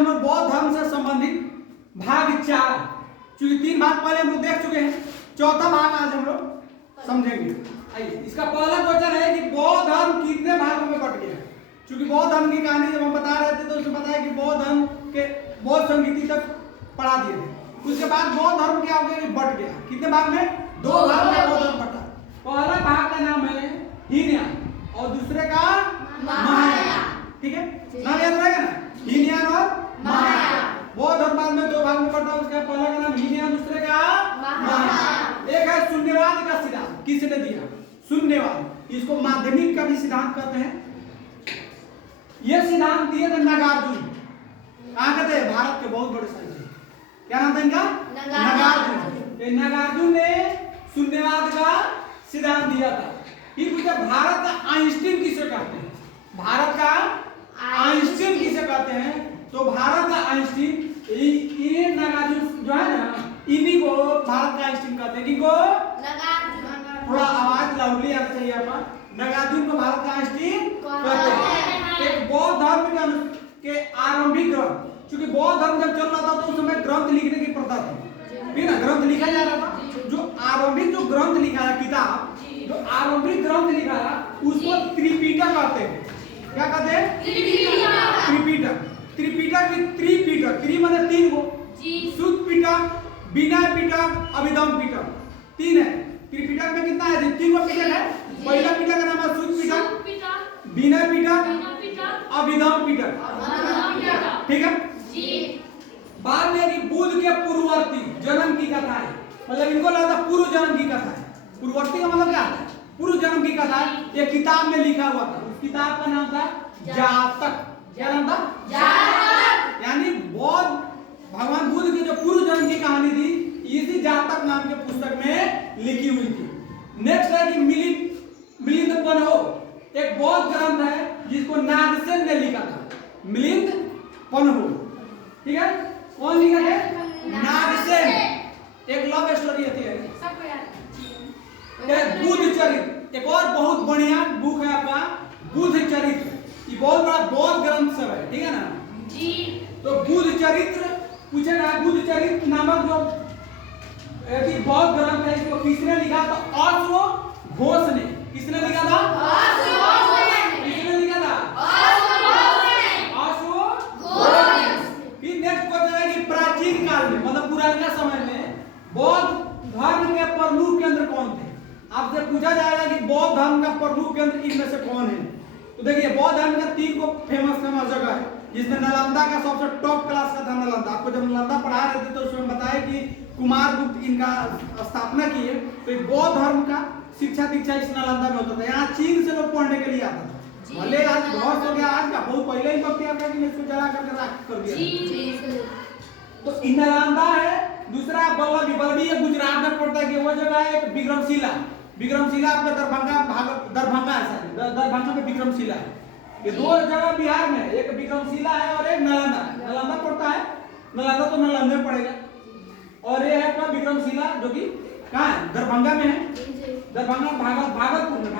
हम लोग बौद्ध धर्म से संबंधित भाग 4, चूंकि 3 भाग पहले हम लोग देख चुके हैं, चौथा भाग आज हम लोग समझेंगे। आइए, इसका पहला क्वेश्चन है कि बौद्ध धर्म कितने भागों में बट गया। चूंकि बौद्ध धर्म की कहानी जब हम बता रहे थे तो उसमें बताया कि बौद्ध धर्म के बौद्ध संगीति तक पढ़ा दिए थे। उसके बाद बौद्ध धर्म क्या हो गया, बट गया। कितने भाग में? 2 भाग में बौद्ध धर्म बटा। पहला भाग का नाम है हीनयान और दूसरे का महायान। ठीक है, नाम याद रहेगा ना, हीनयान और महायान। बौद्ध धर्म बाद में 2 भाग में बटा। उसका पहला का नाम हीनयान, दूसरे का महायान। एक है शून्यवाद का सिद्धांत, किसने दिया? शून्यवाद। इसको माध्यमिक का भी सिद्धांत कहते हैं। यह सिद्धांत दिए थे नागार्जुन। कहां के थे? भारत के बहुत बड़े साइंटिस्ट। क्या नाम था इनका? नागार्जुन। नागार्जुन ने शून्यवाद का सिद्धांत दिया था। फिर पूछा भारत का आइंस्टीन किसे कहते हैं? भारत का आइंस्टीन किसे कहते हैं? तो भारत का आइंस्टीन ये नागार्जुन जो है ना, इन्हीं को भारत का आइंस्टीन कहते हैं। किनको? नागार्जुन। थोड़ा आवाज लाउडली आना चाहिए आपका। नागार्जुन को भारत का आइंस्टीन कहते हैं। एक बौद्ध धर्म के आरंभिक ग्रंथ, क्योंकि बौद्ध धर्म जब चल रहा था तो उस समय ग्रंथ लिखने की प्रथा थी, फिर ना ग्रंथ लिखा जा रहा था। जो आरंभिक जो ग्रंथ लिखा है, किताब जो आरंभिक ग्रंथ लिखा है, उसको त्रिपिटक कहते हैं। क्या कहते हैं? त्रिपिटक। त्रिपिटक में त्रिपिटक, त्रि माने 3 को, शुद्ध पिटक, विनय पिटक, अभिधम पिटक, 3 है। त्रिपिटक में कितना है? 3 को पिटक है। पहला पिटक का नाम है शुद्ध पिटक, विनय पिटक, अभिधम पिटक। ठीक है जी। बाद में कि बुद्ध के पूर्ववर्ती जन्म की कथा है, मतलब इनको लगता पूर्व जन्म की कथा है। पूर्ववर्ती का मतलब क्या है? पूर्व जन्म की कथा। ये किताब में लिखा हुआ था। उस किताब का नाम था जातक। क्या नाम था? जातक। यानी बौद्ध भगवान बुद्ध की जो पूर्व जन्म की कहानी थी, इसी जातक नाम के पुस्तक में लिखी हुई थी। नेक्स्ट है कि मिलिंद पन्हो, एक बौद्ध ग्रंथ है जिसको नागसेन ने लिखा था। मिलिंद पन्हो, ठीक है, कौन लिखा है? नागसेन। एक लव स्टोरी होती है, बुद्ध चरित्र। एक और बहुत बढ़िया बुक है आपका बुद्ध चरित्र। ये बहुत बड़ा बौद्ध ग्रंथ सब है, ठीक है ना जी। तो बुद्ध चरित्र पूछेगा, बुद्ध चरित्र नामक जो बौद्ध ग्रंथ है, इसको किसने लिखा? तो ऑस्लो घोष ने। किसने लिखा था? किसने लिखा था? ऑस्लो घोष। फिर नेक्स्ट क्वेश्चन है कि प्राचीन काल में, मतलब पुराने समय में बौद्ध धर्म के प्रमुख केंद्र कौन थे? आपसे पूछा जाएगा कि बौद्ध धर्म का प्रमुख केंद्र इनमें से कौन है। तो देखिए, बौद्ध धर्म का 3 को फेमस जगह है, जिसमें नालंदा का सबसे टॉप क्लास का था। नालंदा, आपको जब नालंदा पढ़ा रहे थे तो उसमें बताया कि कुमारगुप्त इनका स्थापना किए। तो बौद्ध धर्म का शिक्षा दीक्षा इस नालंदा में होता था। यहाँ चीन से लोग पढ़ने के लिए आता था। भले आज बहुत हो गया, आज का बहुत पहले ही वक्त आता कि इसको जला करके राख कर दिया। तो नालंदा है। दूसरा बल्लभी है, गुजरात में पड़ता है कि वो जगह है। एक विक्रमशिला, विक्रमशिला आपका दरभंगा है, दरभंगा में विक्रमशिला है। ये 2 जगह बिहार में, एक विक्रमशिला है और एक नालंदा। नालंदा पड़ता है, नालंदा तो नालंदा में पड़ेगा। और ये है अपना विक्रमशिला जो कि कहाँ है? दरभंगा में है। दरभंगा भागलपुर में है।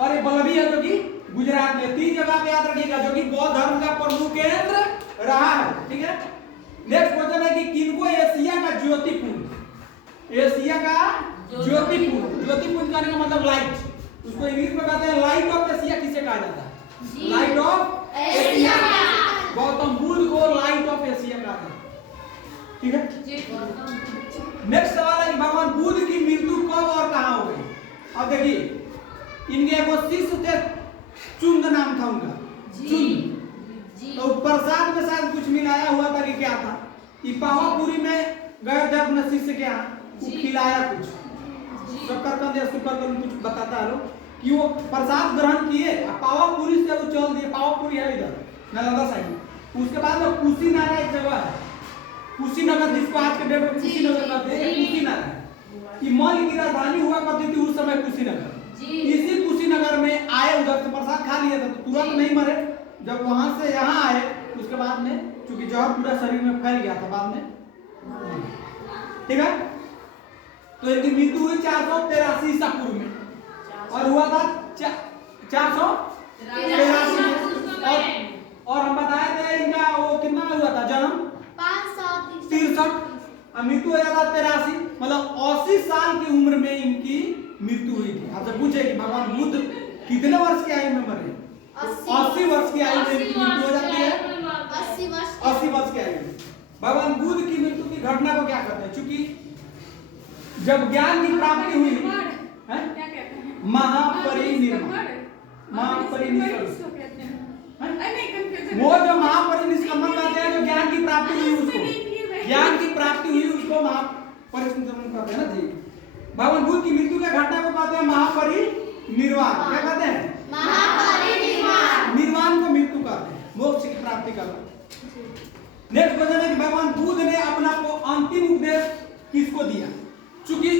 और ये बल्लभी है जो कि गुजरात में। 3 जगह पे याद रखिएगा जो कि बौद्ध धर्म का प्रमुख केंद्र रहा है, ठीक है। नेक्स्ट क्वेश्चन है कि किनको एशिया का ज्योतिपुंज? एशिया का ज्योतिपुंज। ज्योतिपुंज कहने का मतलब लाइट। उसको इंग्लिश में कहते हैं लाइट ऑफ एशिया। किसे कहा जाता है? Light of Asia. Gautam Buddha को लाइट ऑफ एशिया कहा जाता है, ठीक है। नेक्स्ट सवाल है कि भगवान बुद्ध की मृत्यु कब और कहां हो गई? अब देखिए, इनके एक शिष्य थे, चुंग नाम था उनका, चुंग। तो प्रसाद में शायद कुछ मिलाया हुआ था कि क्या था। पावापुरी में गए थे अपने शिष्य के यहाँ, खिलाया कुछ शकरकंद या शुकरकंद कुछ बताता है लोग कि वो प्रसाद ग्रहण किए। पावापुरी से वो चल दिए। पावापुरी है इधर नालंदा साइड। उसके बाद में कुशीनगर एक जगह है, कुशीनगर, जिसको आज के डेट में कुशीनगर कहते हैं। कुशीनगर मल्ल की राजधानी हुआ करती थी उस समय कुशीनगर। इसी कुशीनगर में आए, उधर से प्रसाद खा लिया था तो तुरंत नहीं मरे। जब वहां से यहाँ आए उसके बाद में चूंकि जहर पूरा शरीर में फैल गया था बाद में, ठीक है। तो इनकी मृत्यु हुई 483 ईसा पूर्व में और हुआ था 483 में। और हम बताए थे इनका वो कितना में हुआ मृत्यु हो जाता 83, मतलब 80 साल की उम्र में इनकी मृत्यु हुई थी। आपसे पूछे कि भगवान बुद्ध कितने वर्ष की आयु में मरे? 80 वर्ष की आयु में इनकी मृत्यु हो जाती है। 80 वर्ष की आयु में भगवान बुद्ध की मृत्यु की घटना को क्या कहते हैं? चूंकि जब ज्ञान की प्राप्ति हुई, महापरिनिर्वाण, वो जो महापरिनिष्क्रमण कहते हैं, जो ज्ञान की प्राप्ति हुई उसको, ज्ञान की प्राप्ति हुई उसको महापरिनिष्क्रमण कहते हैं ना जी। भगवान बुद्ध की मृत्यु के घटना को कहते हैं महापरिनिर्वाण। क्या कहते हैं? महापरिनिर्वाण। निर्वाण को मृत्यु कहते हैं, मोक्ष की प्राप्ति करना। नेक्स्ट क्वेश्चन है कि भगवान बुद्ध ने अपना को अंतिम उपदेश किसको दिया? चूंकि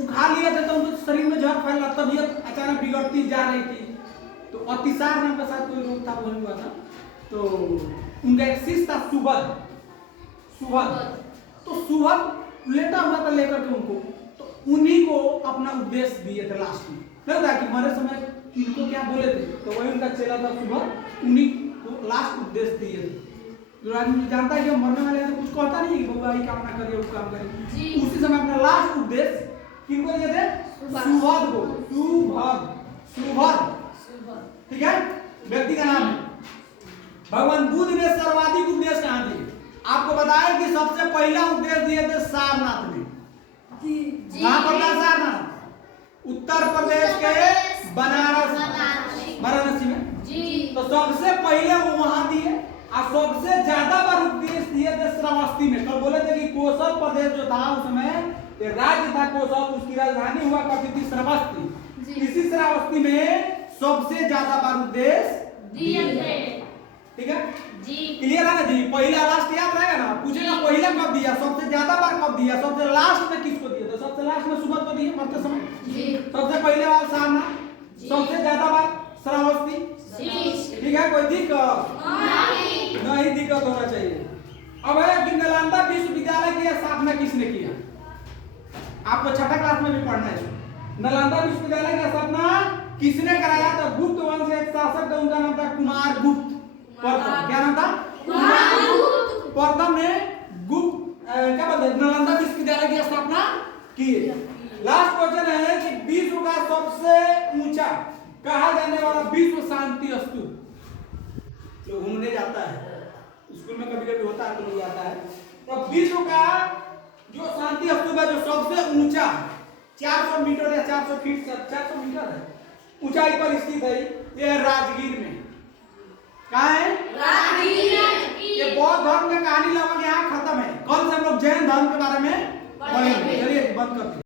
उखा लिया था तो उनके शरीर में जहर फैल रहा, तबीयत अचानक बिगड़ती जा रही थी, तो अतिसार नाम के साथ कोई रोग था, वही हुआ था। तो उनका एक शिष्य था सुबध, तो सुबध लेटा हुआ था लेकर के उनको, तो उन्हीं को अपना उपदेश दिए थे लास्ट में। लगता है कि मरे समय इनको क्या बोले थे, तो वही उनका चेला था सुबध, उन्हीं को लास्ट उपदेश दिए थे। जो आदमी जानता है कि मरने वाले हैं तो कुछ कहता नहीं कि बउआ ये काम ना करिए वो काम करिए, उसी समय अपना लास्ट उपदेश किनको दिए थे? सुबध को। सुबध, ठीक है, व्यक्ति का नाम है। भगवान बुद्ध ने सर्वाधिक उपदेश कहाँ दिए? आपको बताया कि सबसे पहला उपदेश दिए थे सारनाथ में। कहाँ पर था सारनाथ? उत्तर प्रदेश के वाराणसी में। तो सबसे पहले वो वहां दिए, और सबसे ज्यादा बार उपदेश दिए थे श्रावस्ती में। कल बोले थे कि कौशल प्रदेश जो था उस समय राज्य था कौशल, उसकी राजधानी हुआ करती थी श्रावस्ती। इसी श्रावस्ती में सबसे ज्यादा बार उपदेश दिए थे। ठीक है जी, क्लियर है ना जी? पहला लास्ट याद रहेगा ना? पूछेगा पहला कब दिया, सबसे ज्यादा बार कब दिया, सबसे लास्ट में किसको दिया? तो सबसे लास्ट में सुबह को दिए मरते समय जी। सबसे पहले बार सारनाथ, सबसे ज्यादा बार श्रावस्ती। ठीक है, कोई दिक्कत नहीं, दिक्कत होना चाहिए। अब है कि नालंदा विश्वविद्यालय की स्थापना किसने किया? आपको छठा क्लास में भी पढ़ना है। नालंदा विश्वविद्यालय की स्थापना किसने कराया? तो गुप्त वंश के एक शासक थे, उनका नाम था कुमार गुप्त। क्या नाम था? प्रथम ने गुप्त क्या बोलते हैं नालंदा विश्वविद्यालय की स्थापना की। लास्ट क्वेश्चन है कि विश्व का सबसे ऊंचा कहा जाने वाला विश्व शांति स्तूप जो घूमने जाता है, स्कूल में कभी कभी होता है तो जाता है, तो विश्व का जो शांति स्तूप है जो सबसे ऊंचा 400 मीटर या 400 फीट 400 मीटर है ऊंचाई पर स्थित है, ये राजगीर में। कहाँ है? राजगीर। ये बौद्ध धर्म का कहानी लगभग यहाँ खत्म है। कल से हम लोग जैन धर्म के बारे में पढ़ेंगे। चलिए बंद करते हैं।